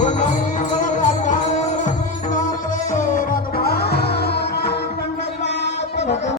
We're